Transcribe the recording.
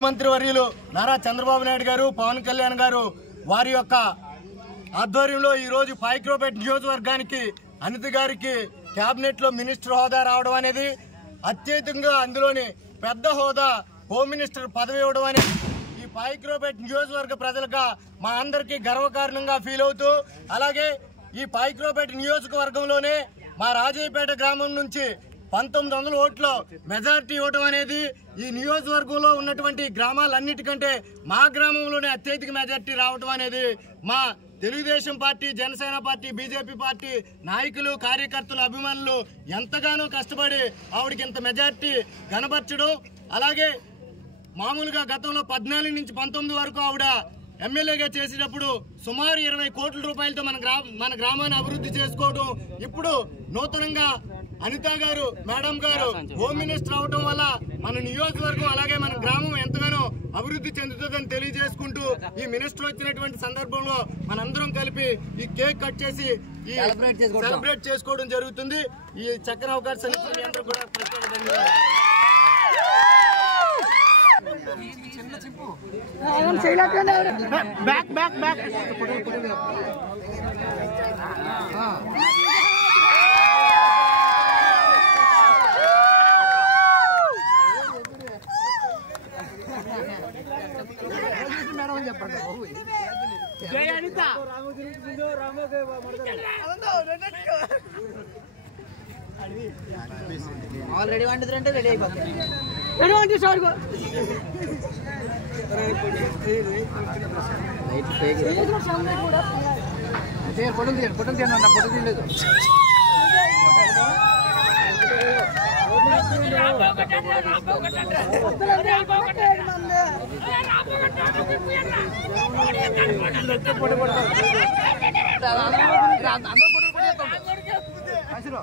ముఖ్యమంత్రి వర్యులు నారా చంద్రబాబు నాయుడు గారు, పవన్ కళ్యాణ్ గారు వారి యొక్క ఆధ్వర్యంలో ఈ రోజు పాయక్రోపేట నియోజకవర్గానికి అనిత గారికి కేబినెట్ లో మినిస్టర్ హోదా రావడం అనేది అత్యధికంగా అందులోని పెద్ద హోదా హోమ్ మినిస్టర్ పదవి ఇవ్వడం అనేది ఈ పాయక్రోపేట నియోజకవర్గ ప్రజలుగా మా అందరికీ గర్వకారణంగా ఫీల్ అవుతూ, అలాగే ఈ పాయక్రోపేట నియోజకవర్గంలోనే మా రాజయ్యపేట గ్రామం నుంచి 1900 ఓట్ల మెజారిటీ ఇవ్వడం అనేది ఈ నియోజకవర్గంలో ఉన్నటువంటి గ్రామాలన్నిటికంటే మా గ్రామంలోనే అత్యధిక మెజారిటీ రావడం అనేది మా Telugu Desam party, Janasena party, BJP party నాయకులు, కార్యకర్తలు, అభిమానులు ఎంతగానో కష్టపడి ఆవిడకి ఇంత మెజారిటీ కనబర్చడం. అలాగే మామూలుగా గతంలో 14 నుంచి 19 వరకు ఆవిడ ఎమ్మెల్యేగా చేసేటప్పుడు సుమారు 20 కోట్ల రూపాయలతో మన గ్రామాన్ని అభివృద్ధి చేసుకోవడం, ఇప్పుడు నూతనంగా అనిత గారు మేడం గారు హోమ్ మినిస్టర్ అవడం వల్ల మన నియోజకవర్గం అలాగే మన గ్రామం ఎంతగానో అభివృద్ధి చెందుతుందని తెలియజేసుకుంటూ ఈ మినిస్టర్ వచ్చినటువంటి సందర్భంలో మనందరం కలిపి ఈ కేక్ కట్ చేసి ఈ సెలబ్రేట్ చేసుకోవడం జరుగుతుంది. ఈ చక్కని అవకాశం అందరూ కూడా ప్రత్యేక ధన్యవాదాలు. ఆల్రెడీ వండుతుంటే రెడీ అయిపోతుంది. ఫోటో తీయన్నా, ఫోటో తీయలేదు. అందరూ